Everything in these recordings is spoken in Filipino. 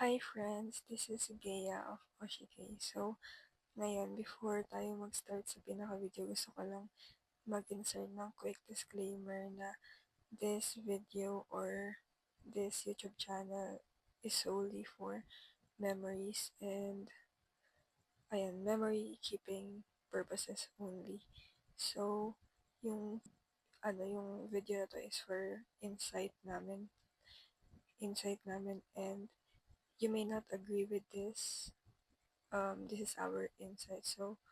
Hi friends, this is Gea of Oshike. So, ngayon, before tayo mag-start sa pinaka-video, gusto ko lang mag-insert ng quick disclaimer na this video or this YouTube channel is solely for memories and memory keeping purposes only. So, yung yung video na to is for insight namin and you may not agree with this. This is our insight. So,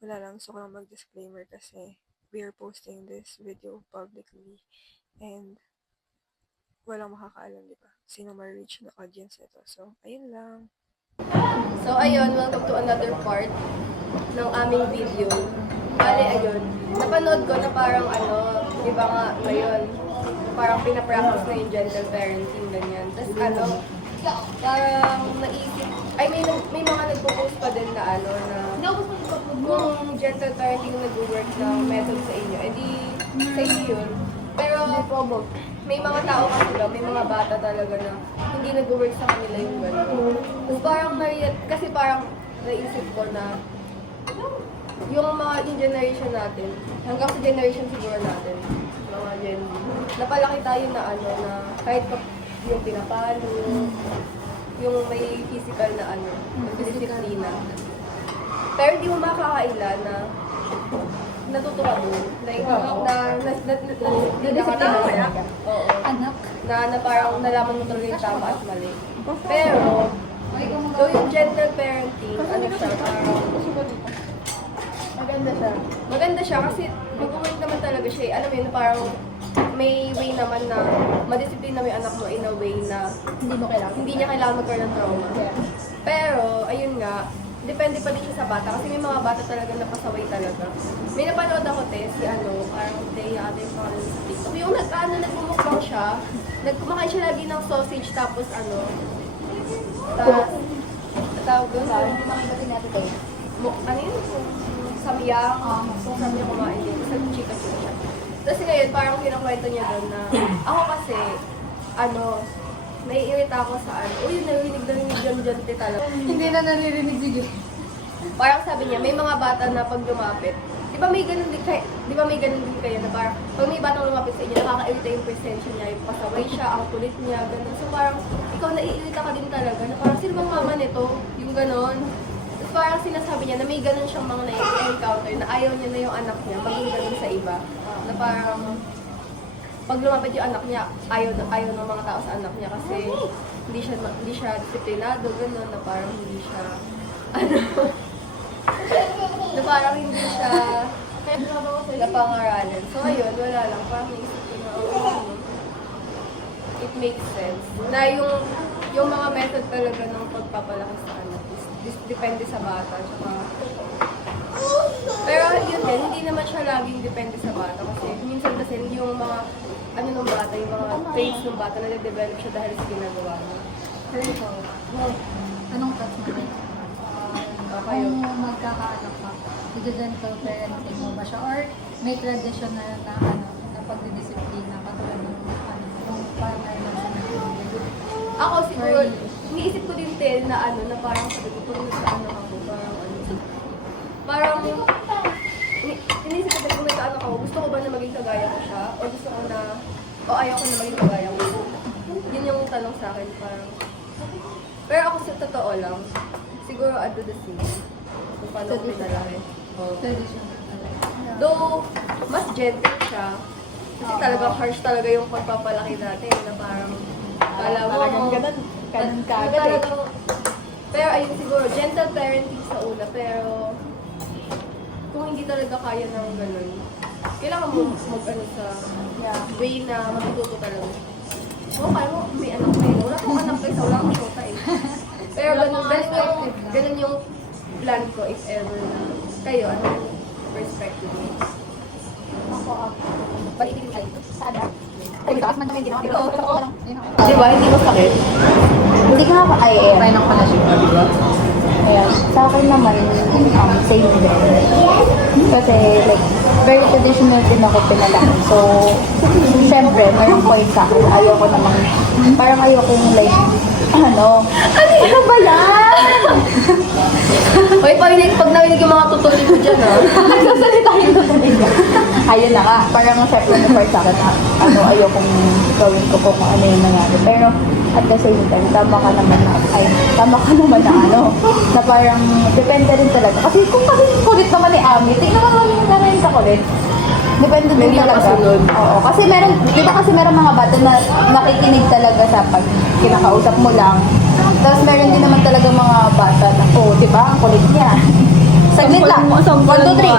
wala lang. Gusto ko lang mag-disclaimer kasi we are posting this video publicly and walang makakaalam, di ba? Sino ma-reach na audience ito. So, ayun lang. So ayun, welcome to another part ng aming video. Bale, ayun, napanood ko na parang di ba nga ngayon, parang pinapractice na yung gentle parenting, ganyan. Tapos parang naisip, may mga nagpo-post pa din na kung gentle parenting yung nag-work na method sa inyo, edi sa inyo yun. Pero may mga tao kasi daw, may mga bata talaga na hindi nag-work sa kanila yung gano'n. Tapos parang kasi parang naisip ko na yung generation natin, hanggang sa generation siguro natin, mga Gen Z, napalaki tayo na na kahit yung pinapalo, yung may physical na disiplina. Pero hindi mo makakaila na natuto ka doon. Like, na-disiplina ka. Oo. Na parang nalaman mo talaga yung tama at mali. Pero, yung gentle parenting, siya, parang maganda siya kasi mag-work naman talaga siya. Alam mo yun, parang may way naman na madisiplina mo yung anak mo in a way na hindi niya kailangan magkaroon ng trauma. Pero, ayun nga, depende pa din siya sa bata kasi may mga bata talaga napasaway talaga. May napanood ako parang Thea ate yung pangalan sa TikTok. Yung nagmumukbang siya, kumakain siya lagi ng sausage tapos tawag doon sa ano yun? Samyang. Samyang kumain din. Sa chika-chika siya. Tapos ngayon, parang kinakwento niya doon na ako kasi, naiirita ako sa uy, narinig yung John talaga. Hindi na naririnig si Gay. Parang sabi niya, may mga bata na pag lumapit, di ba may ganun din kayo na parang, pag may batang lumapit sa inyo, nakaka-irita yung presensya niya, yung pasaway siya, ang kulit niya, gano'n. So parang, ikaw naiirita ka din talaga, na parang, sino bang mama nito? Yung gano'n. Tapos parang sinasabi niya na may gano'n siyang mga na-encounter, na ayaw niya na yung anak niya, maging gano'n sa iba. Na parang, pag lumapit yung anak niya, ayaw ng mga tao sa anak niya kasi hindi siya disiplinado, gano'n, na parang hindi siya, na parang hindi siya napangaralan. So ayun, wala lang, parang naisip ko na, it makes sense. Na yung mga method talaga ng pagpapalaki sa anak is depende sa bata, tsaka pero yun din, hindi naman siya laging depende sa bata kasi minsan kasi yung mga ng bata, yung mga traits ng bata na nade-develop siya dahil sa ginagawa niya. Anong thoughts mo rin? Kung magkakaanak ka, i-gentle parenting mo ba siya? Or may tradition na pagdidisiplina katulad ng kung parang may Ako siguro, iniisip ko din na na parang sabi ko, kung sa ako, parang iniisip ko din kung may kaanak ako, gusto ko ba na maging kagaya ko siya? O gusto ko na, ayaw ko na maging kagaya ko? Yun yung tanong sa akin, parang. Pero ako sa totoo lang, siguro do the same. Kung paano ko pinalaki. tradition? Though, mas gentle siya. Kasi talagang harsh talaga yung pagpapalaki natin na parang kala mo. Ganun Pero ayun siguro, gentle parenting sa una. Pero kung hindi talaga kaya ng ganun, kailangan mo sa way na matututo talaga. Kaya mo, may anak kayo. Wala akong anak kayo, wala akong shota eh. Pero ganun yung plan ko if ever na kayo, anong perspective mo? Balitin kayo. Saan na? Ay, taas man naman ginawa. Di ba? Hindi mo sakit? Hindi ka nga Try lang pala siya. Ayan. Sa akin naman, same din. Kasi, like, very traditional din ako pinalaki. So, syempre, mayroong point sa akin. Ayoko namang, parang ayoko yung like, Ano ba yan? Hoy, pag narinig yung mga tutuloy ko dyan, ha? Nagsasalita yung tutuloy ko. Ayun na nga, parang syempre na part sa akin na ayokong gawin ko kung ano yung nangyari. Pero at the same time, tama ka naman na parang depende rin talaga. Kasi kung kasi kulit naman ni Ami, tignan mo naman yung nanay sa kulit. Depende din Hindi talaga. makasunod. Oo, kasi meron, di ba kasi meron mga bata na nakikinig talaga sa pag kinakausap mo lang. Tapos meron din naman talaga mga bata na, di ba, ang kulit niya. Saglit lang. 1, 2, 3.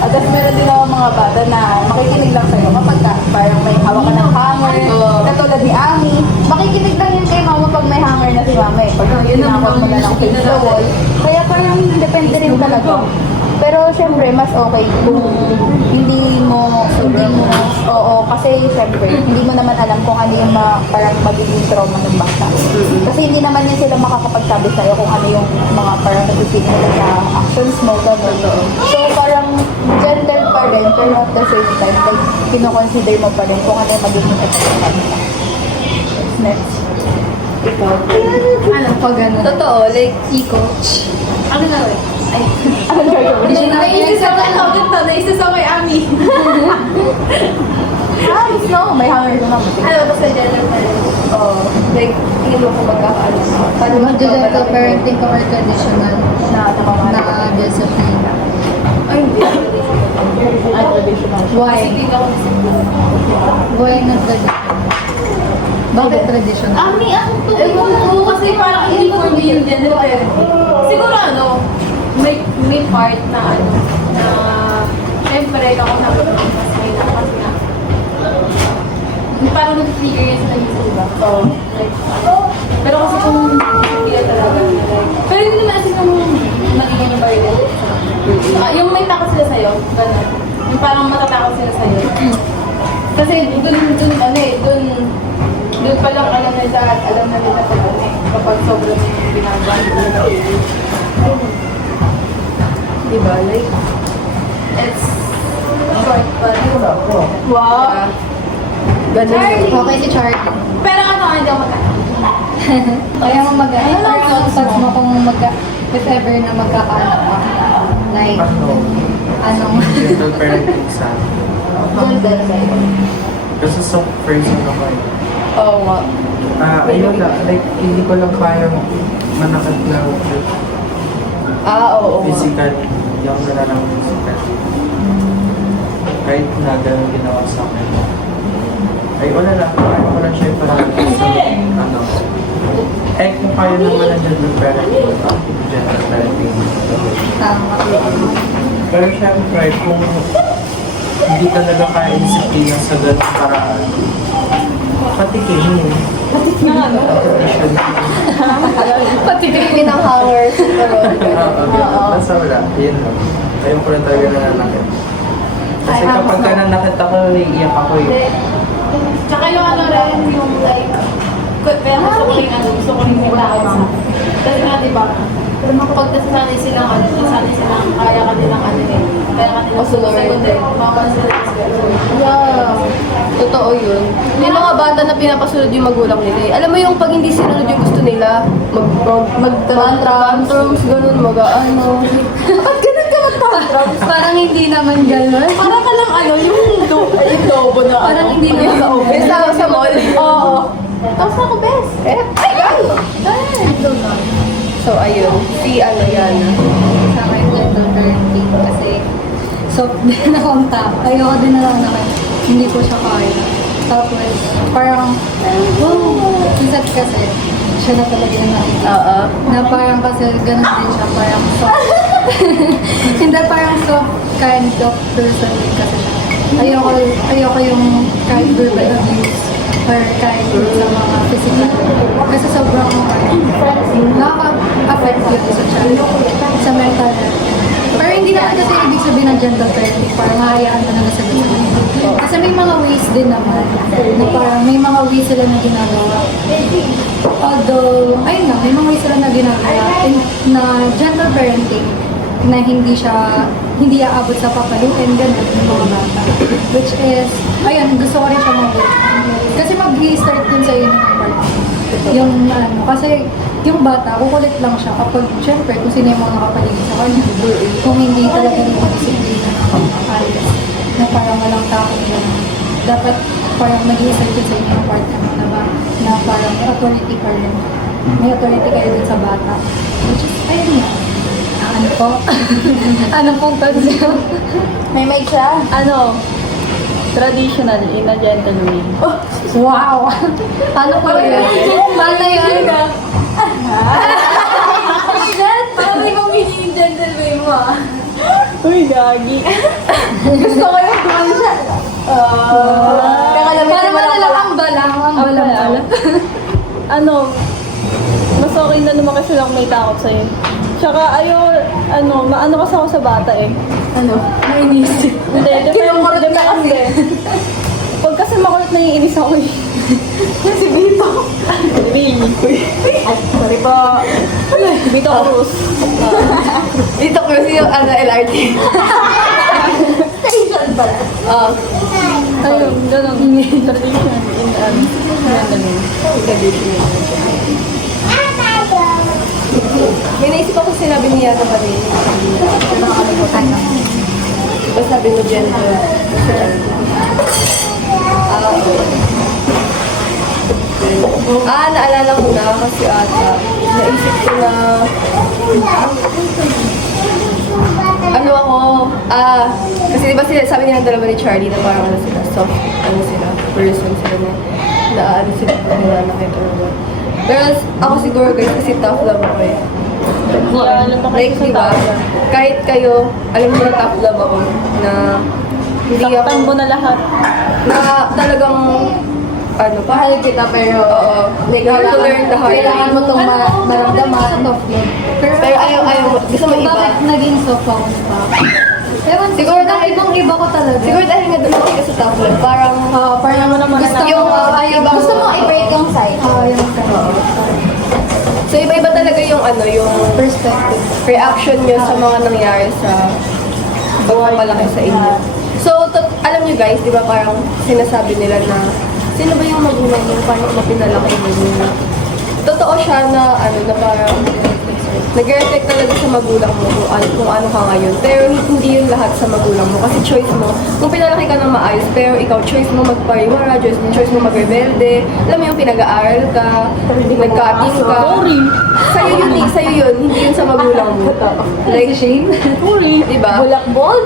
At tapos meron din ako mga bata na makikinig lang sa'yo kapag parang may hawak ka ng hanger, katulad ni Ami. Makikinig lang yun kay mama pag may hanger na si mama eh. Pag hinawak mo na lang face the wall. Kaya parang depende rin talaga. Pero syempre, mas okay kung kasi syempre, hindi mo naman alam kung ano yung parang magiging trauma ng bata. Kasi hindi naman yun sila makakapagsabi sa'yo kung ano yung mga parang nag-feel nila sa actions mo, gano'n. So parang gentle pa rin, pero at the same time, like, kinoconsider mo pa rin kung ano yung magiging effect ng bata. Next. Ikaw. Ano pag ano? Totoo, like, E-coach. Ano na rin? Ay, Ano gagawin? naisip ako kay Ami. No, may hanger ko naman. ano, basta gender parenting. Like, tingin mo kung magkakaano. Paano Gentle parenting ka or traditional Na na discipline. Ay, hindi. traditional. Why? Sige ako. Why na traditional? Bakit traditional? Ami, ako to. Ewan ko kasi parang hindi ko hindi yung gender parenting. Siguro ano, may part na ano, na syempre ako nakulang sa kanila kasi na parang nag-trigger yun sa isip, diba? Like, pero kasi kung hindi ka talaga, like, pero hindi naman kasi kung magiging burden. Yung may takot sila sa'yo, gano'n. Yung parang matatakot sila sa'yo. Kasi dun pa lang alam na nila pag kapag sobrang ginagawa nila. Diba? Like, it's short, but Wow! ganun. Okay si Charlie. Pero ano, hindi ako Kaya mo parang thoughts mo kung if ever na magkakaanak ka. Like, anong, Gentle parenting sa kasi sa first ano ko eh. Oo nga. Ayun na, like, hindi ko lang kaya manakit lang Oo nga. physical, yung nararamdaman physical. Kahit na gano'n ginawa sa akin. Ay, wala lang, kaya ko lang siya parang sa, ano, kung kaya naman ang gentle parenting, gentle parenting. tama. Pero syempre, kung hindi talaga kaya disiplina sa gano'ng paraan, patikin. Patitigin ng hanger. Basta wala, yun lang. Ayun ko na talaga nananakit. Kasi kapag ka nanakit ako, naiiyak ako eh. Tsaka yung ano rin, yung like, pero gusto ko rin may lakad sa kasi nga diba, pag nasanay silang kaya ka nilang ano eh, kaya ka nilang Masunod. makakonsider Yeah. Totoo yun. May mga bata na pinapasunod yung magulang nila eh. Alam mo yung pag hindi sinunod yung gusto nila, mag-tantrums, ganun, mag-ano. Ba't ganun ka mag-tantrums? Parang hindi naman gano'n. Parang ka lang ano, yung lobo na Parang hindi naman Eh, sa mall? Oo. Tapos ako best. Ay, so, ayun. Si ano yan. Sa akin, gentle parenting kasi soft din akong tao. Ayoko din na lang naman. Hindi ko siya kaya. Tapos, parang, minsan kasi, siya na talaga yung nakita. Oo. Na parang kasi ganun din siya, parang soft. Hindi parang soft kind of person din kasi siya. Ayoko yung kahit verbal abuse or kahit sa mga physical. Kasi sobrang nakaka-affect yun sa child, sa mental health. Pero hindi naman kasi ibig sabihin ng gentle parenting, parang mahayaan ka na sa ganun. Kasi may mga ways din naman, na parang may mga ways sila na ginagawa. Although, ayun nga, may mga ways sila na ginagawa na gentle parenting, na hindi aabot sa papaluin, ganun, ng mga bata. Which is, ayun, gusto ko rin siya mag-work. Kasi mag-i-start din sa inyo ng part. Yung ano, kasi yung bata, kukulit lang siya kapag, syempre, kung sino yung mga nakapaligid sa kanya, kung hindi talaga yung disiplina ng ayos, na parang walang takot lang. Dapat parang mag-i-start din sa inyo ng part na ba, na parang may authority ka rin. May authority kayo din sa bata. Which is, ayun nga. Ano po? Ano pong concept? May mic siya. Ano? Traditional in a gentle way. Wow! Ano po yun? Paano yun? Parang ikaw pinili gentle way mo ah. Uy, gagi. Gusto ko yung gumano siya. Parang lang ang balang pala. Ano, mas okay na naman kasi lang may takot sa'yo. Tsaka maano kasi ako sa bata eh. Ano? Mainis. Hindi, Kinukurot depende ka kasi. Pag kasi makulit naiinis ako eh. Si Vito. Really? Ay, sorry po. Vito Cruz. Dito ko yung LRT. Station pala. Ayun, ganun. Tradition in gentle way. May naisip ako sinabi niya na kanina. Ano? Diba sabi mo gentle? Naalala ko na kasi ata, naisip ko na, kasi diba sabi nilang dalawa ni Charlie na parang ano sila, soft, person sila na ano sila, wala nakita or what. Pero ako siguro guys, kasi tough love ako eh. Like, di ba? Kahit kayo, alam mo na tough love ako na hindi ako, Takpan mo na lahat. na talagang, Mahal kita pero like, you have to learn the hard way. kailangan mo itong maramdaman. Pero ayaw mo, gusto mo Kung iba. bakit naging soft ako na ba? Ewan, Siguro dahil- ibang iba ko talaga. Siguro dahil nga dumating ka sa tough love, parang, Parang gusto yung, mo, ibang- gusto mo i-break yung side. Yung so iba-iba talaga yung yung perspective. reaction nyo sa mga nangyari sa pagpapalaki sa inyo. So, alam nyo guys, di ba parang sinasabi nila na sino ba yung magulang mo, paano mo pinalaki mo? Totoo siya na na parang nag-reflect talaga sa magulang mo kung ano ka ngayon. Pero hindi yun lahat sa magulang mo. Kasi choice mo, kung pinalaki ka ng maayos, pero ikaw choice mo magpariwara, choice mo magrebelde, alam mo yung pinag-aaral ka, nag-cutting ka. Sa'yo yun, hindi yun sa magulang mo. Like, diba?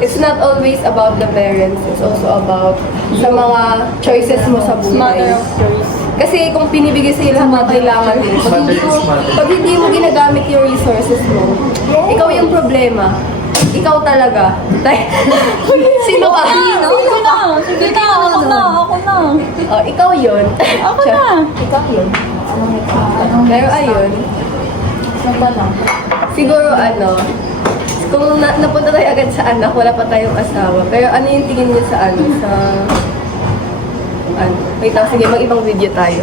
It's not always about the parents, it's also about sa mga choices mo sa buhay. Mother of choice. Kasi kung pinibigay sa'yo lahat ng kailangan mo, pag hindi mo ginagamit yung resources mo, ikaw yung problema. Ikaw talaga. Like, sino ka? Sige na, ako na. Ikaw yun. Ako na. Ikaw yun. Pero ayun, siguro kung napunta tayo agad sa anak, wala pa tayong asawa. Pero ano yung tingin niyo sa wait lang, sige, mag-ibang video tayo.